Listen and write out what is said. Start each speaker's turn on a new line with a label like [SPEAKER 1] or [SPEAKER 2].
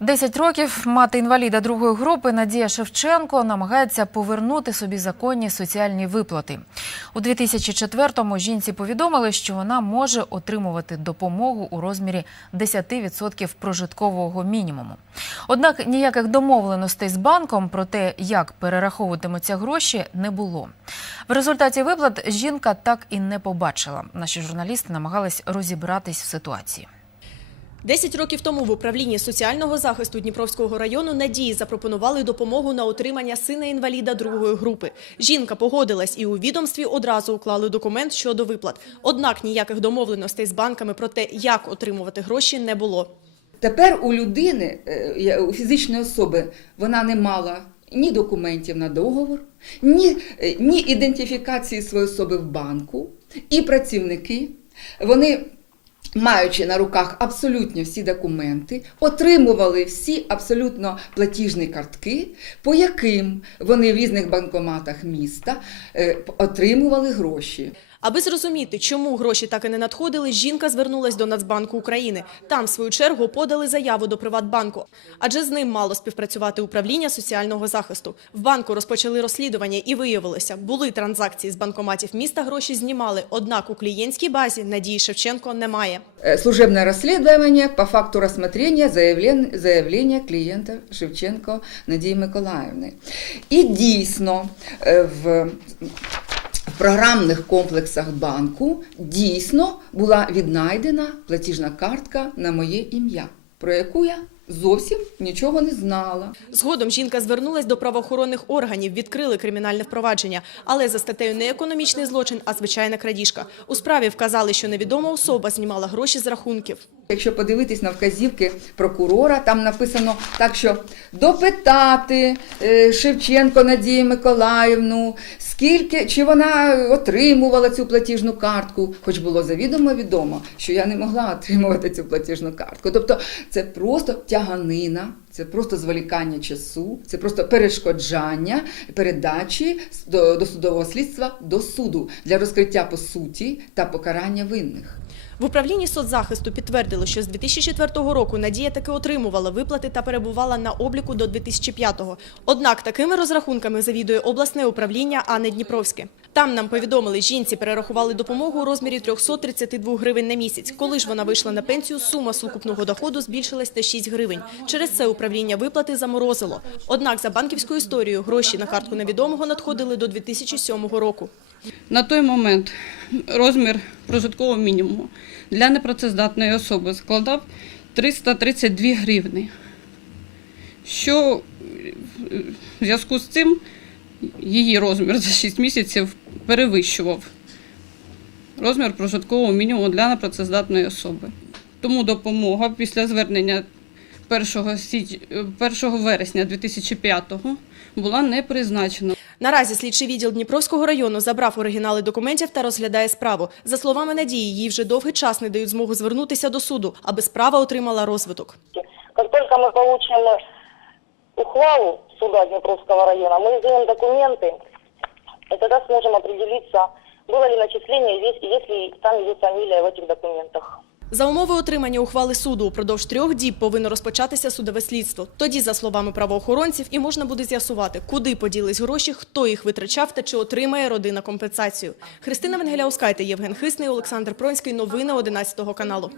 [SPEAKER 1] Десять років мати інваліда другої групи Надія Шевченко намагається повернути собі законні соціальні виплати. У 2004-му жінці повідомили, що вона може отримувати допомогу у розмірі 10% прожиткового мінімуму. Однак ніяких домовленостей з банком про те, як перераховуватимуться гроші, не було. В результаті виплат жінка так і не побачила. Наші журналісти намагались розібратись в ситуації.
[SPEAKER 2] Десять років тому в управлінні соціального захисту Дніпровського району Надії запропонували допомогу на отримання сина інваліда другої групи. Жінка погодилась і у відомстві одразу уклали документ щодо виплат. Однак ніяких домовленостей з банками про те, як отримувати гроші, не було.
[SPEAKER 3] Тепер у людини, е, у фізичної особи, вона не мала ні документів на договор, ні, е, ні ідентифікації своєї особи в банку, і працівники. Вони. Маючи на руках абсолютно всі документи, отримували всі абсолютно платіжні картки, по яким вони в різних банкоматах міста е, отримували гроші.
[SPEAKER 2] Аби зрозуміти, чому гроші так і не надходили, жінка звернулась до Нацбанку України. Там, в свою чергу, подали заяву до Приватбанку, адже з ним мало співпрацювати управління соціального захисту. В банку розпочали розслідування і виявилося, були транзакції з банкоматів міста, гроші знімали. Однак у клієнтській базі Надії Шевченко немає.
[SPEAKER 3] Э, Служебное расследование по факту рассмотрения заявлен- заявления клієнта Шевченко Надії Миколаївни. І дійсно е, в програмних комплексах банку дійсно була віднайдена платіжна картка на моє ім'я, про яку я зовсім нічого не знала.
[SPEAKER 2] Згодом жінка звернулась до правоохоронних органів, відкрили кримінальне впровадження, але за статтею не економічний злочин, а звичайна крадіжка. У справі вказали, що невідома особа знімала гроші з рахунків.
[SPEAKER 3] Якщо подивитись на вказівки прокурора, там написано так, що допитати е, Шевченко Надію Миколаївну, скільки чи вона отримувала цю платіжну картку, хоч було завідомо відомо, що я не могла отримувати цю платіжну картку. Тобто це просто тяганина. Це просто зволікання часу, це просто перешкоджання передачі до, до судового слідства до суду для розкриття по суті та покарання винних.
[SPEAKER 2] В управлінні соцзахисту підтвердили, що з 2004 року Надія таки отримувала виплати та перебувала на обліку до 2005-го. Однак такими розрахунками завідує обласне управління, а не Дніпровське. Там нам повідомили, жінці перерахували допомогу у розмірі 332 гривень на місяць. Коли ж вона вийшла на пенсію, сума сукупного доходу збільшилась на 6 гривень. Через це управління виплати заморозило. Однак за банківською історією гроші на картку невідомого надходили до 2007 року.
[SPEAKER 4] На той момент розмір прожиткового мінімуму для непрацездатної особи складав 332 гривни. Що в зв'язку з цим її розмір за 6 місяців перевищував розмір прожиткового мінімуму для непрацездатної особи. Тому допомога після звернення 1, січ... 1 вересня 2005 була не призначена.
[SPEAKER 2] Наразі слідчий відділ Дніпровського району забрав оригінали документів та розглядає справу. За словами Надії, їй вже довгий час не дають змогу звернутися до суду, аби справа отримала розвиток.
[SPEAKER 5] Как только мы получим ухвалу суда Днепровского района, мы издаем документы, и тогда сможем определиться, было ли начисление, есть, есть ли там ее фамилия в этих документах.
[SPEAKER 2] За умови отримання ухвали суду упродовж трьох діб повинно розпочатися судове слідство. Тоді, за словами правоохоронців, і можна буде з'ясувати, куди поділись гроші, хто їх витрачав та чи отримає родина компенсацію. Христина Венгеляускайте, Євген Хисний, Олександр Пронський. Новини 11 каналу.